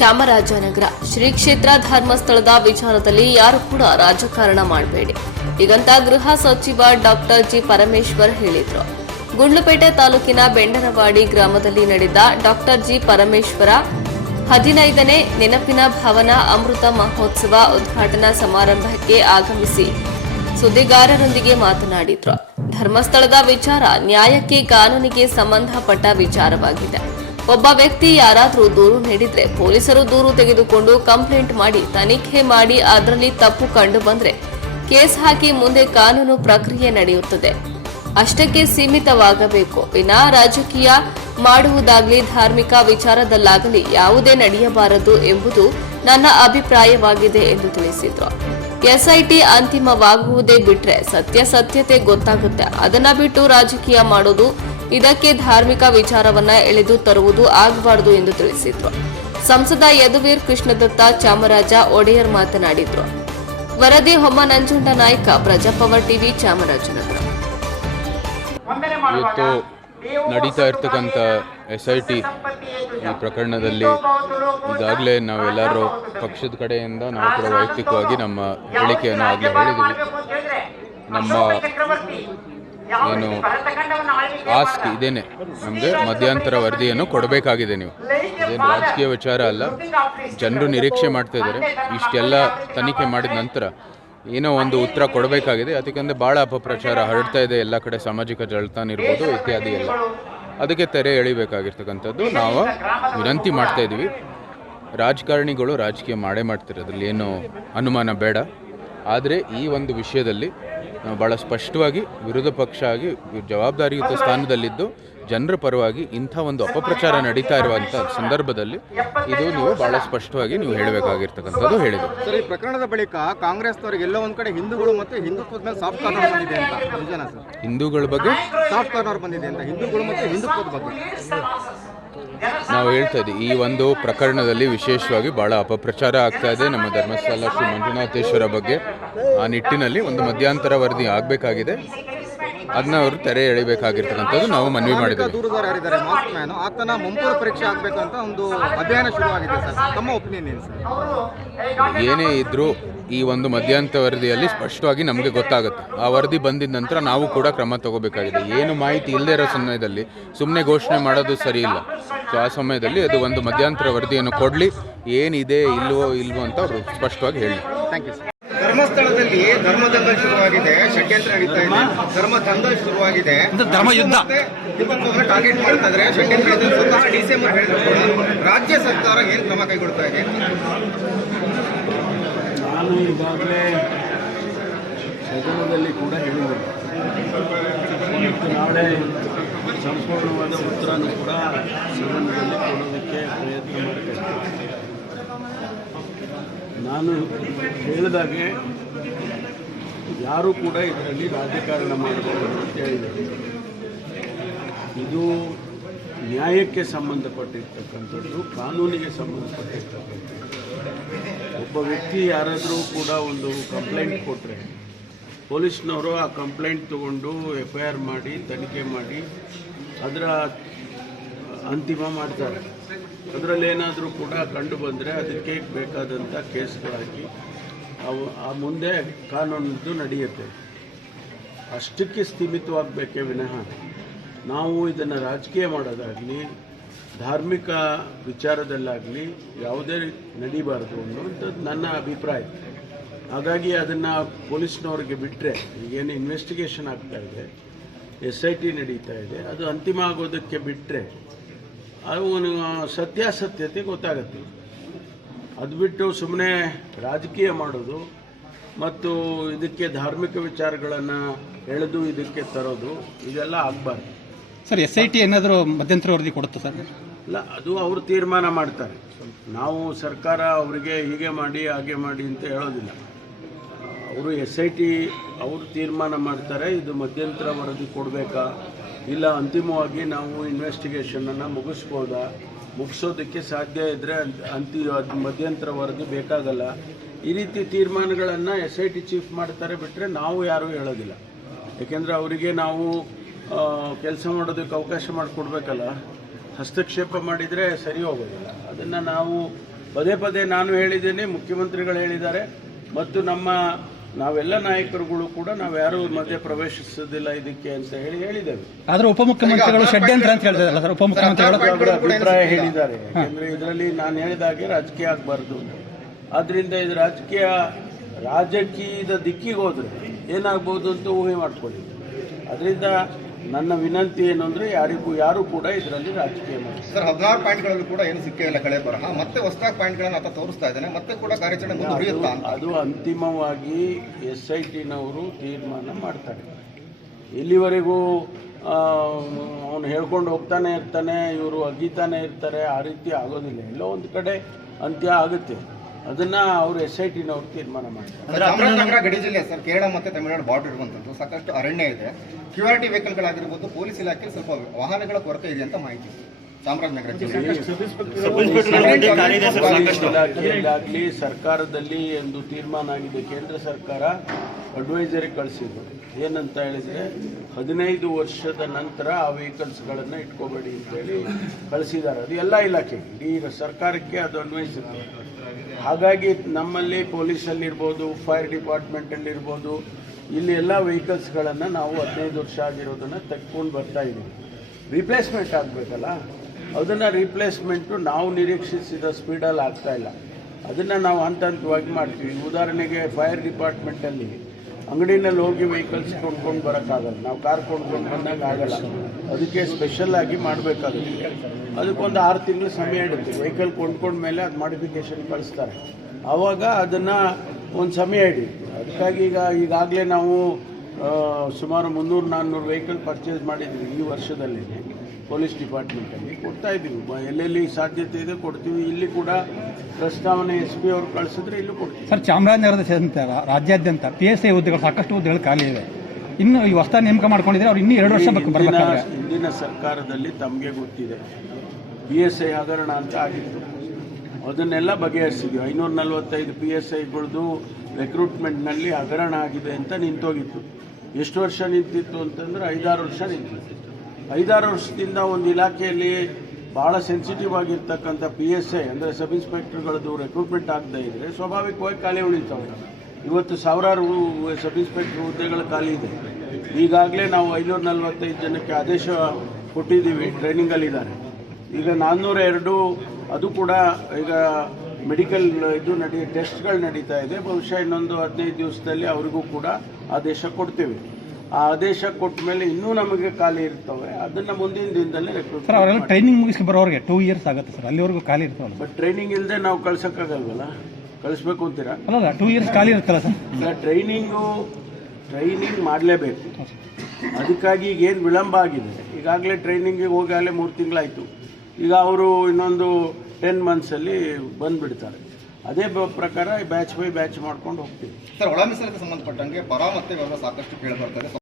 ಚಾಮರಾಜನಗರ. ಶ್ರೀ ಕ್ಷೇತ್ರ ಧರ್ಮಸ್ಥಳದ ವಿಚಾರದಲ್ಲಿ ಯಾರು ಕೂಡ ರಾಜಕಾರಣ ಮಾಡಬೇಡಿ. ಹೀಗಂತ ಗೃಹ ಸಚಿವ ಡಾಕ್ಟರ್ ಜಿ. ಪರಮೇಶ್ವರ್ ಹೇಳಿದ್ರು. ಗುಂಡ್ಲುಪೇಟೆ ತಾಲೂಕಿನ ಬೆಂಡರವಾಡಿ ಗ್ರಾಮದಲ್ಲಿ ನಡೆದ ಡಾಕ್ಟರ್ ಜಿ. ಪರಮೇಶ್ವರ ಹದಿನೈದನೇ ನೆನಪಿನ ಭವನ ಅಮೃತ ಮಹೋತ್ಸವ ಉದ್ಘಾಟನಾ ಸಮಾರಂಭಕ್ಕೆ ಆಗಮಿಸಿ ಸುದ್ದಿಗಾರರೊಂದಿಗೆ ಮಾತನಾಡಿದ್ರು. ಧರ್ಮಸ್ಥಳದ ವಿಚಾರ ನ್ಯಾಯಕ್ಕೆ ಕಾನೂನಿಗೆ ಸಂಬಂಧಪಟ್ಟ ವಿಚಾರವಾಗಿದೆ. ಒಬ್ಬ ವ್ಯಕ್ತಿ ಯಾರಾದರೂ ದೂರು ನೀಡಿದ್ರೆ ಪೊಲೀಸರು ದೂರು ತೆಗೆದುಕೊಂಡು ಕಂಪ್ಲೇಂಟ್ ಮಾಡಿ ತನಿಖೆ ಮಾಡಿ ಅದರಲ್ಲಿ ತಪ್ಪು ಕಂಡು ಬಂದ್ರೆ ಕೇಸ್ ಹಾಕಿ ಮುಂದೆ ಕಾನೂನು ಪ್ರಕ್ರಿಯೆ ನಡೆಯುತ್ತದೆ. ಅಷ್ಟಕ್ಕೆ ಸೀಮಿತವಾಗಬೇಕು. ವಿನಾ ರಾಜಕೀಯ ಮಾಡುವುದಾಗಲಿ ಧಾರ್ಮಿಕ ವಿಚಾರದಲ್ಲಾಗಲಿ ಯಾವುದೇ ನಡೆಯಬಾರದು ಎಂಬುದು ನನ್ನ ಅಭಿಪ್ರಾಯವಾಗಿದೆ ಎಂದು ತಿಳಿಸಿದ್ರು. ಎಸ್ಐಟಿ ಅಂತಿಮವಾಗುವುದೇ ಬಿಟ್ರೆ ಸತ್ಯಾಸತ್ಯತೆ ಗೊತ್ತಾಗುತ್ತೆ. ಅದನ್ನ ಬಿಟ್ಟು ರಾಜಕೀಯ ಮಾಡೋದು ಇದಕ್ಕೆ ಧಾರ್ಮಿಕ ವಿಚಾರವನ್ನ ಎಳೆದು ತರುವುದು ಆಗಬಾರದು ಎಂದು ತಿಳಿಸಿದ್ರು. ಸಂಸದ ಯದುವೀರ್ ಕೃಷ್ಣದತ್ತ ಚಾಮರಾಜ ಒಡೆಯರ್ ಮಾತನಾಡಿದ್ರು. ವರದಿ ಹೊಮ್ಮ ನಂಜುಂಡ ನಾಯ್ಕ ಪ್ರಜಾಪವರ್ ಟಿವಿ ಚಾಮರಾಜನಗರ. ಇವತ್ತು ನಡೀತಾ ಇರ್ತಕ್ಕಂಥ ಎಸ್ ಐ ಟಿ ಈ ಪ್ರಕರಣದಲ್ಲಿ ಈಗಾಗಲೇ ನಾವೆಲ್ಲರೂ ಪಕ್ಷದ ಕಡೆಯಿಂದ ನಾವು ಕೂಡ ವೈಯಕ್ತಿಕವಾಗಿ ನಮ್ಮ ಹೇಳಿಕೆಯನ್ನು ಆಗಲೇ ಹೇಳಿದ್ದೀವಿ ನಮ್ಮ ಏನು ಆಸ್ಕ್ ಇದೇನೆ. ನಮಗೆ ಮಧ್ಯಂತರ ವರದಿಯನ್ನು ಕೊಡಬೇಕಾಗಿದೆ ನೀವು. ಇದೇನು ರಾಜಕೀಯ ವಿಚಾರ ಅಲ್ಲ. ಜನರು ನಿರೀಕ್ಷೆ ಮಾಡ್ತಾ ಇದ್ದಾರೆ. ಇಷ್ಟೆಲ್ಲ ತನಿಖೆ ಮಾಡಿದ ನಂತರ ಏನೋ ಒಂದು ಉತ್ತರ ಕೊಡಬೇಕಾಗಿದೆ. ಅದಕ್ಕೆಂದ್ರೆ ಭಾಳ ಅಪಪ್ರಚಾರ ಹರಡ್ತಾ ಇದೆ. ಎಲ್ಲ ಕಡೆ ಸಾಮಾಜಿಕ ಜಾಲತಾಣ ಇರ್ಬೋದು ಇತ್ಯಾದಿ ಎಲ್ಲ. ಅದಕ್ಕೆ ತೆರೆ ಎಳಿಬೇಕಾಗಿರ್ತಕ್ಕಂಥದ್ದು. ನಾವು ವಿನಂತಿ ಮಾಡ್ತಾ ಇದ್ದೀವಿ. ರಾಜಕಾರಣಿಗಳು ರಾಜಕೀಯ ಮಾಡೇ ಮಾಡ್ತಿರೋದ್ರಲ್ಲಿ ಏನು ಅನುಮಾನ ಬೇಡ. ಆದರೆ ಈ ಒಂದು ವಿಷಯದಲ್ಲಿ ನಾವು ಭಾಳ ಸ್ಪಷ್ಟವಾಗಿ ವಿರೋಧ ಪಕ್ಷ ಆಗಿ ಜವಾಬ್ದಾರಿಯುತ ಸ್ಥಾನದಲ್ಲಿದ್ದು ಜನರ ಪರವಾಗಿ ಇಂಥ ಒಂದು ಅಪಪ್ರಚಾರ ನಡೀತಾ ಇರುವಂಥ ಸಂದರ್ಭದಲ್ಲಿ ಇದು ನೀವು ಭಾಳ ಸ್ಪಷ್ಟವಾಗಿ ನೀವು ಹೇಳಬೇಕಾಗಿರ್ತಕ್ಕಂಥದ್ದು ಹೇಳಿದರು ಸರ್ ಈ ಪ್ರಕರಣದ ಬಳಿಕ ಕಾಂಗ್ರೆಸ್ನವರಿಗೆ ಎಲ್ಲೋ ಒಂದ್ ಕಡೆ ಹಿಂದೂಗಳು ಮತ್ತು ಹಿಂದುತ್ವದ ಮೇಲೆ ಸಾಫ್ಟ್ ಕಾರ್ನರ್ ಬಂದಿದೆ ಅಂತ. ನಿಜನಾ ಸರ್? ಹಿಂದೂಗಳ ಬಗ್ಗೆ? ಸಾಫ್ಟ್ ಕಾರ್ನರ್ ಬಂದಿದೆ ಅಂತ. ಹಿಂದೂಗಳು ಮತ್ತು ಹಿಂದುತ್ವದ ಬಗ್ಗೆ. ನಾವು ಹೇಳ್ತಾ ಇದ್ದೀವಿ, ಈ ಒಂದು ಪ್ರಕರಣದಲ್ಲಿ ವಿಶೇಷವಾಗಿ ಭಾಳ ಅಪಪ್ರಚಾರ ಆಗ್ತಾ ಇದೆ ನಮ್ಮ ಧರ್ಮಸ್ಥಳ ಶ್ರೀ ಮಂಜುನಾಥೇಶ್ವರ ಬಗ್ಗೆ. ಆ ನಿಟ್ಟಿನಲ್ಲಿ ಒಂದು ಮಧ್ಯಂತರ ವರದಿ ಆಗಬೇಕಾಗಿದೆ. ಅದನ್ನ ಅವರು ತೆರೆ ಎಳಿಬೇಕಾಗಿರ್ತಕ್ಕಂಥದ್ದು ನಾವು ಮನವಿ ಮಾಡಿದ್ದೇವೆ. ಯಾರಿದ್ದಾರೆ? Mask man. ಆತನ ಪರೀಕ್ಷೆ ಆಗ್ಬೇಕಂತ ಒಂದು ಅಭಿಯಾನ ಶುರುವಾಗಿದೆ ಸರ್. ತಮ್ಮ ಒಪಿನಿಯನ್ ಏನು ಸರ್? ಏನೇ ಇದ್ರೂ ಈ ಒಂದು ಮಧ್ಯಾಹ್ನ ವರದಿಯಲ್ಲಿ ಸ್ಪಷ್ಟವಾಗಿ ನಮಗೆ ಗೊತ್ತಾಗುತ್ತೆ. ಆ ವರದಿ ಬಂದಿದ ನಂತರ ನಾವು ಕೂಡ ಕ್ರಮ ತಗೋಬೇಕಾಗಿದೆ. ಏನು ಮಾಹಿತಿ ಇಲ್ಲದೇ ಇರೋ ಸಮಯದಲ್ಲಿ ಸುಮ್ಮನೆ ಘೋಷಣೆ ಮಾಡೋದು ಸರಿ ಇಲ್ಲ. ಸೊ ಆ ಸಮಯದಲ್ಲಿ ಅದು ಒಂದು ಮಧ್ಯಾಂತರ ವರದಿಯನ್ನು ಕೊಡಲಿ. ಏನಿದೆ ಇಲ್ವೋ ಇಲ್ವೋ ಅಂತ ಅವರು ಸ್ಪಷ್ಟವಾಗಿ ಹೇಳಿ. ಥ್ಯಾಂಕ್ ಯು ಸರ್ ಧರ್ಮಸ್ಥಳದಲ್ಲಿ ಧರ್ಮದಂಧ ಶುರುವಾಗಿದೆ ಷಡ್ಯಂತ್ರ ನಡೀತಾ ಇದೆ ಧರ್ಮ ದಂಗಲ್ ಶುರುವಾಗಿದೆ ಧರ್ಮ ಯುದ್ಧ. ಹಿಂದುತ್ವವನ್ನು ಟಾರ್ಗೆಟ್ ಮಾಡ್ತಾ ಇದ್ದಾರೆ ಷಡ್ಯಂತ್ರ ಇದೆ ಸ್ವತಃ ಡಿಸೆಂಬರ್ ಹೇಳಿದ್ರು ಕೂಡ. ರಾಜ್ಯ ಸರ್ಕಾರ ಏನು ಕ್ರಮ ಕೈಗೊಳ್ತಾ ಇದೆ? ನಾನು ಈಗಾಗಲೇ ಸದನದಲ್ಲಿ ಕೂಡ ಹೇಳಿದ್ದೆ ಮತ್ತು ನಾಳೆ ಸಂಪೂರ್ಣವಾದ ಉತ್ತರನೂ ಕೂಡ ಸದನದಲ್ಲಿ ಕೊಡೋದಕ್ಕೆ ಪ್ರಯತ್ನ ಮಾಡಬೇಕು ನಾನು ಹೇಳಿದಾಗೆ ಯಾರೂ ಕೂಡ ಇದರಲ್ಲಿ ರಾಜಕಾರಣ ಮಾಡಬಹುದು ಅಂತ ಹೇಳಿದರು ಇದು ನ್ಯಾಯಕ್ಕೆ ಸಂಬಂಧಪಟ್ಟಿರ್ತಕ್ಕಂಥದ್ದು, ಕಾನೂನಿಗೆ ಸಂಬಂಧಪಟ್ಟಿರ್ತಕ್ಕಂಥದ್ದು. ಒಬ್ಬ ವ್ಯಕ್ತಿ ಯಾರಾದರೂ ಕೂಡ ಒಂದು ಕಂಪ್ಲೇಂಟ್ ಕೊಟ್ಟರೆ ಪೊಲೀಸ್ನವರು ಆ ಕಂಪ್ಲೇಂಟ್ ತಗೊಂಡು ಎಫ್ ಐ ಆರ್ ಮಾಡಿ, ತನಿಖೆ ಮಾಡಿ, ಅದರ ಅಂತಿಮ ಮಾಡ್ತಾರೆ. ಅದರಲ್ಲಿ ಏನಾದರೂ ಕೂಡ ಕಂಡು ಬಂದರೆ ಅದಕ್ಕೆ ಬೇಕಾದಂಥ ಕೇಸ್ಗಳು ಹಾಕಿ ಅವು ಆ ಮುಂದೆ ಕಾನೂನದ್ದು ನಡೆಯುತ್ತೆ. ಅಷ್ಟಕ್ಕೆ ಸೀಮಿತವಾಗಬೇಕೇ ವಿನಃ ನಾವು ಇದನ್ನು ರಾಜಕೀಯ ಮಾಡೋದಾಗಲಿ, ಧಾರ್ಮಿಕ ವಿಚಾರದಲ್ಲಾಗಲಿ ಯಾವುದೇ ನಡೀಬಾರದು ಅನ್ನುವಂಥದ್ದು ನನ್ನ ಅಭಿಪ್ರಾಯ. ಹಾಗಾಗಿ ಅದನ್ನು ಪೊಲೀಸ್ನವ್ರಿಗೆ ಬಿಟ್ಟರೆ ಈಗೇನು ಇನ್ವೆಸ್ಟಿಗೇಷನ್ ಆಗ್ತಾ ಇದೆ, ಎಸ್ ಐ ಟಿ ನಡೀತಾ ಇದೆ, ಅದು ಅಂತಿಮ ಆಗೋದಕ್ಕೆ ಬಿಟ್ಟರೆ ಅವನು ಸತ್ಯಾಸತ್ಯತೆ ಗೊತ್ತಾಗುತ್ತೆ. ಅದು ಬಿಟ್ಟು ಸುಮ್ಮನೆ ರಾಜಕೀಯ ಮಾಡೋದು ಮತ್ತು ಇದಕ್ಕೆ ಧಾರ್ಮಿಕ ವಿಚಾರಗಳನ್ನು ಎಳೆದು ಇದಕ್ಕೆ ತರೋದು ಇದೆಲ್ಲ ಆಗಬಾರ್ದು. ಸರ್ ಎಸ್ ಐ ಟಿ ಏನಾದರೂ ಮಧ್ಯಂತರ ವರದಿ ಕೊಡುತ್ತೆ ಸರ್? ಇಲ್ಲ ಅದು ಅವರು ತೀರ್ಮಾನ ಮಾಡ್ತಾರೆ. ನಾವು ಸರ್ಕಾರ ಅವರಿಗೆ ಹೀಗೆ ಮಾಡಿ ಹಾಗೆ ಮಾಡಿ ಅಂತ ಹೇಳೋದಿಲ್ಲ. ಅವರು ಎಸ್ ಐ ಟಿ ಅವರು ತೀರ್ಮಾನ ಮಾಡ್ತಾರೆ ಇದು ಮಧ್ಯಂತರ ವರದಿ ಕೊಡಬೇಕಾ? ಇಲ್ಲ, ಅಂತಿಮವಾಗಿ ನಾವು ಇನ್ವೆಸ್ಟಿಗೇಷನನ್ನು ಮುಗಿಸ್ಬೋದಾ? ಮುಗಿಸೋದಕ್ಕೆ ಸಾಧ್ಯ ಇದ್ದರೆ ಅಂತಿ ಮಧ್ಯಂತರ ವರದಿ ಬೇಕಾಗಲ್ಲ. ಈ ರೀತಿ ತೀರ್ಮಾನಗಳನ್ನು ಎಸ್ ಐ ಟಿ ಚೀಫ್ ಮಾಡ್ತಾರೆ ಬಿಟ್ಟರೆ ನಾವು ಯಾರೂ ಹೇಳೋದಿಲ್ಲ. ಏಕೆಂದರೆ ಅವರಿಗೆ ನಾವು ಕೆಲಸ ಮಾಡೋದಕ್ಕೆ ಅವಕಾಶ ಮಾಡಿಕೊಡ್ಬೇಕಲ್ಲ. ಹಸ್ತಕ್ಷೇಪ ಮಾಡಿದರೆ ಸರಿ ಹೋಗೋದಿಲ್ಲ. ಅದನ್ನು ನಾವು ಪದೇ ಪದೇ ನಾನು ಹೇಳಿದ್ದೇನೆ, ಮುಖ್ಯಮಂತ್ರಿಗಳು ಹೇಳಿದ್ದಾರೆ. ಮತ್ತು ನಮ್ಮ ನಾವೆಲ್ಲ ನಾಯಕರುಗಳು ಕೂಡ ನಾವು ಯಾರು ಮಧ್ಯೆ ಪ್ರವೇಶಿಸೋದಿಲ್ಲ ಇದಕ್ಕೆ ಅಂತ ಹೇಳಿ ಹೇಳಿದ್ದೇವೆ. ಆದ್ರೆ ಉಪಮುಖ್ಯಮಂತ್ರಿಗಳು ಷಡ್ಯಂತ್ರ ಅಂತ ಹೇಳ್ತಾರಲ್ಲ ಸರ್ ಉಪಮುಖ್ಯಮಂತ್ರಿಗಳು ಅಭಿಪ್ರಾಯ ಹೇಳಿದ್ದಾರೆ. ಯಾಕಂದ್ರೆ ಇದರಲ್ಲಿ ನಾನು ಹೇಳಿದಾಗೆ ರಾಜಕೀಯ ಆಗಬಾರ್ದು ಆದ್ರಿಂದ ಇದು ರಾಜಕೀಯ ರಾಜಕೀಯದ ದಿಕ್ಕಿಗೆ ಹೋದ್ರೆ ಏನಾಗ್ಬಹುದು ಅಂತ ಊಹೆ ಮಾಡ್ಕೊಳ್ಳಿ ಅದರಿಂದ ನನ್ನ ವಿನಂತಿ ಏನು ಅಂದ್ರೆ ಯಾರಿಗೂ ಯಾರು ಕೂಡ ಇದರಲ್ಲಿ ರಾಜಕೀಯ ಮಾಡಿ. ಸರ್ ಹದಿನಾರು ಪಾಯಿಂಟ್ಗಳಲ್ಲೂ ಕೂಡ ಏನು ಸಿಕ್ಕೇ ಇಲ್ಲ ಕಳೆ ಬರಹ. ಮತ್ತೆ ಹೊಸದಾಗಿ ಪಾಯಿಂಟ್ಗಳನ್ನು ಆತ ತೋರಿಸ್ತಾ ಇದ್ದಾನೆ. ಮತ್ತೆ ಕೂಡ ಕಾರ್ಯಾಚರಣೆ ಮುಂದುವರಿಯುತ್ತಾ ಅಂತ. ಅದು ಅಂತಿಮವಾಗಿ ಎಸ್ ಐ ಟಿನವರು ತೀರ್ಮಾನ ಮಾಡ್ತಾರೆ. ಇಲ್ಲಿವರೆಗೂ ಅವನು ಹೇಳ್ಕೊಂಡು ಹೋಗ್ತಾನೆ ಇರ್ತಾನೆ ಇವರು ಅಗೀತಾನೆ ಇರ್ತಾರೆ ಆ ರೀತಿ ಆಗೋದಿಲ್ಲ. ಎಲ್ಲೋ ಒಂದು ಕಡೆ ಅಂತ್ಯ ಆಗುತ್ತೆ. ಅದನ್ನ ಅವರು ಎಸ್ ಐ ಟಿನವರು ತೀರ್ಮಾನ ಮಾಡಿದ್ದಾರೆ. ಗಡಿ ಜಿಲ್ಲೆ, ಸರ್, ಕೇರಳ ಮತ್ತೆ ತಮಿಳುನಾಡು ಬಾರ್ಡರ್ ಇರುವಂತದ್ದು ಸಾಕಷ್ಟು ಅರಣ್ಯ ಇದೆ. ಕ್ಯೂಆರ್ಟಿ ವೆಹಿಕಲ್ಗಳಾಗಿರ್ಬೋದು ಪೊಲೀಸ್ ಇಲಾಖೆ ಸ್ವಲ್ಪ ವಾಹನಗಳ ಕೊರತೆ ಇದೆ ಅಂತ ಮಾಹಿತಿ. ಚಾಮರಾಜನಗರ ಇಲಾಖೆಯಲ್ಲಾಗಲಿ ಸರ್ಕಾರದಲ್ಲಿ ಒಂದು ತೀರ್ಮಾನ ಆಗಿದೆ. ಕೇಂದ್ರ ಸರ್ಕಾರ ಅಡ್ವೈಸರಿ ಕಳಿಸಿದ್ರು ಏನಂತ ಹೇಳಿದ್ರೆ ಹದಿನೈದು ವರ್ಷದ ನಂತರ ಆ ವೆಹಿಕಲ್ಸ್ಗಳನ್ನು ಇಟ್ಕೋಬೇಡಿ ಅಂತೇಳಿ ಕಳಿಸಿದ್ದಾರೆ. ಅದು ಎಲ್ಲ ಇಲಾಖೆ. ಇಡೀ ಸರ್ಕಾರಕ್ಕೆ ಅದು ಅನ್ವಯಿಸುತ್ತೆ. ಹಾಗಾಗಿ ನಮ್ಮಲ್ಲಿ ಪೊಲೀಸಲ್ಲಿರ್ಬೋದು ಫೈರ್ ಡಿಪಾರ್ಟ್ಮೆಂಟಲ್ಲಿರ್ಬೋದು ಇಲ್ಲಿ ಎಲ್ಲ ವೆಹಿಕಲ್ಸ್ಗಳನ್ನು ನಾವು ಹದಿನೈದು ವರ್ಷ ಆಗಿರೋದನ್ನು ತೆಗೆದುಕೊಂಡು ಬರ್ತಾ ಇದ್ದೀವಿ ರಿಪ್ಲೇಸ್ಮೆಂಟ್ ಆಗಬೇಕಲ್ಲ? ಅದನ್ನು ರೀಪ್ಲೇಸ್ಮೆಂಟು ನಾವು ನಿರೀಕ್ಷಿಸಿದ ಸ್ಪೀಡಲ್ಲಿ ಆಗ್ತಾ ಇಲ್ಲ. ಅದನ್ನು ನಾವು ಹಂತ ಹಂತವಾಗಿ ಮಾಡ್ತೀವಿ. ಉದಾಹರಣೆಗೆ ಫೈರ್ ಡಿಪಾರ್ಟ್ಮೆಂಟಲ್ಲಿ ಅಂಗಡಿನಲ್ಲಿ ಹೋಗಿ ವೆಹಿಕಲ್ಸ್ ಕೊಂಡ್ಕೊಂಡು ಬರೋಕ್ಕಾಗಲ್ಲ. ನಾವು ಕಾರ್ ಕೊಂಡ್ಕೊಂಡು ಬಂದಾಗ ಆಗಲ್ಲ. ಅದಕ್ಕೆ ಸ್ಪೆಷಲ್ ಆಗಿ ಮಾಡಬೇಕಾಗುತ್ತೆ. ಅದಕ್ಕೊಂದು ಆರು ತಿಂಗಳು ಸಮಯ ಇಡುತ್ತೆ ವೆಹಿಕಲ್ ಕೊಂಡ್ಕೊಂಡ ಮೇಲೆ ಅದು ಮಾಡಿಫಿಕೇಶನ್ ಕಳಿಸ್ತಾರೆ. ಆವಾಗ ಅದನ್ನು ಒಂದು ಸಮಯ ಹಿಡಿಯುತ್ತೆ. ಅದಕ್ಕಾಗಿ ಈಗ, ಈಗಾಗಲೇ ನಾವು ಸುಮಾರು ಮುನ್ನೂರು ನಾನ್ನೂರು ವೆಹಿಕಲ್ ಪರ್ಚೇಸ್ ಮಾಡಿದ್ವಿ ಈ ವರ್ಷದಲ್ಲಿ. ಪೊಲೀಸ್ ಡಿಪಾರ್ಟ್ಮೆಂಟಲ್ಲಿ ಕೊಡ್ತಾ ಇದ್ದೀವಿ. ಎಲ್ಲೆಲ್ಲಿ ಸಾಧ್ಯತೆ ಇದೆ ಕೊಡ್ತೀವಿ. ಇಲ್ಲಿ ಕೂಡ ಪ್ರಸ್ತಾವನೆ ಎಸ್ ಪಿ ಅವರು ಕಳಿಸಿದ್ರೆ ಇಲ್ಲೂ ಕೊಡ್ತೀವಿ. ಸರ್ ಚಾಮರಾಜನಗರದ ಸೇರಿದಂತೆ ರಾಜ್ಯಾದ್ಯಂತ ಪಿ ಎಸ್ ಐ ಹುದ್ದೆಗಳು ಸಾಕಷ್ಟು ಹುದ್ದೆಗಳು ಖಾಲಿ ಇವೆ. ಇನ್ನು ಈ ಹೊಸ ನೇಮಕ ಮಾಡ್ಕೊಂಡಿದ್ರೆ ಅವ್ರು ಇನ್ನೂ ಎರಡು ವರ್ಷ ಬೇಕು ಹಿಂದಿನ ಹಿಂದಿನ ಸರ್ಕಾರದಲ್ಲಿ ತಮಗೆ ಗೊತ್ತಿದೆ. ಪಿ ಎಸ್ ಐ ಹಗರಣ ಅಂತ ಆಗಿತ್ತು. ಅದನ್ನೆಲ್ಲ ಬಗೆಹರಿಸಿದ್ವಿ. ಐನೂರ ನಲವತ್ತೈದು ಪಿ ಎಸ್ ಐಗಳದ್ದು ರೆಕ್ರೂಟ್ಮೆಂಟ್ನಲ್ಲಿ ಹಗರಣ ಆಗಿದೆ ಅಂತ ನಿಂತೋಗಿತ್ತು. ಎಷ್ಟು ವರ್ಷ ನಿಂತಿತ್ತು ಅಂತಂದ್ರೆ ಐದಾರು ವರ್ಷ ನಿಂತಿತ್ತು. ಐದಾರು ವರ್ಷದಿಂದ ಒಂದು ಇಲಾಖೆಯಲ್ಲಿ ಭಾಳ ಸೆನ್ಸಿಟಿವ್ ಆಗಿರ್ತಕ್ಕಂಥ ಪಿ ಎಸ್ ಐ ಅಂದರೆ ಸಬ್ ಇನ್ಸ್ಪೆಕ್ಟರ್ಗಳದ್ದು ರೆಕ್ರೂಟ್ಮೆಂಟ್ ಆಗದೇ ಇದ್ದರೆ ಸ್ವಾಭಾವಿಕವಾಗಿ ಖಾಲಿ ಉಳಿತಾವೆ ಇವತ್ತು ಸಾವಿರಾರು ಸಬ್ ಇನ್ಸ್ಪೆಕ್ಟರ್ ಹುದ್ದೆಗಳು ಖಾಲಿ ಇದೆ. ಈಗಾಗಲೇ ನಾವು ಐನೂರ ನಲವತ್ತೈದು ಜನಕ್ಕೆ ಆದೇಶ ಕೊಟ್ಟಿದ್ದೀವಿ ಟ್ರೈನಿಂಗಲ್ಲಿದ್ದಾರೆ ಈಗ ನಾನ್ನೂರ ಎರಡು, ಅದು ಕೂಡ ಈಗ ಮೆಡಿಕಲ್ ಇದು ನಡಿ ಟೆಸ್ಟ್ಗಳು ನಡೀತಾ ಇದೆ. ಬಹುಶಃ ಇನ್ನೊಂದು ಹದಿನೈದು ದಿವಸದಲ್ಲಿ ಅವರಿಗೂ ಕೂಡ ಆದೇಶ ಕೊಡ್ತೇವೆ. ಆ ಆದೇಶ ಕೊಟ್ಟ ಮೇಲೆ ಇನ್ನೂ ನಮಗೆ ಖಾಲಿ ಇರ್ತವೆ. ಅದನ್ನ ಮುಂದಿನ ದಿನದಲ್ಲಿ ಸರ್ ಅವರೆಲ್ಲ ರೆಕ್ರೂಟ್ ಟ್ರೈನಿಂಗ್ ಮುಗಿಸಿ ಬರೋರಿಗೆ ಟೂ ಇಯರ್ಸ್ ಆಗುತ್ತೆ ಸರ್ ಅಲ್ಲಿವರೆಗೂ ಖಾಲಿ ಇರ್ತಾವಲ್ಲ ಬಟ್ ಟ್ರೈನಿಂಗ್ ಇಲ್ಲದೆ ನಾವು ಕಳ್ಸೋಕ್ಕಾಗಲ್ವಲ್ಲ? ಕಳಿಸ್ಬೇಕು ಅಂತೀರಾ? ಅಲ್ಲ ಟೂ ಇಯರ್ಸ್ ಖಾಲಿ ಇರುತ್ತಲ್ಲ ಸರ್ ಈಗ ಟ್ರೈನಿಂಗು ಟ್ರೈನಿಂಗ್ ಮಾಡಲೇಬೇಕು. ಅದಕ್ಕಾಗಿ ಈಗ ಏನು ವಿಳಂಬ ಆಗಿದೆ? ಈಗಾಗಲೇ ಟ್ರೈನಿಂಗಿಗೆ ಆಗಲೇ ಮೂರು ತಿಂಗಳಾಯಿತು. ಈಗ ಅವರು ಇನ್ನೊಂದು ಟೆನ್ ಮಂತ್ಸಲ್ಲಿ ಬಂದುಬಿಡ್ತಾರೆ. ಅದೇ ಪ್ರಕಾರ ಬ್ಯಾಚ್ ಬೈ ಬ್ಯಾಚ್ ಮಾಡ್ಕೊಂಡು ಹೋಗ್ತೀವಿ. ಸರ್ ಒಳ ಸಂಬಂಧಪಟ್ಟಂಗೆ ಬರ ಮತ್ತೆ ಸಾಕಷ್ಟು ಕೇಳಿ ಬರ್ತಾರೆ.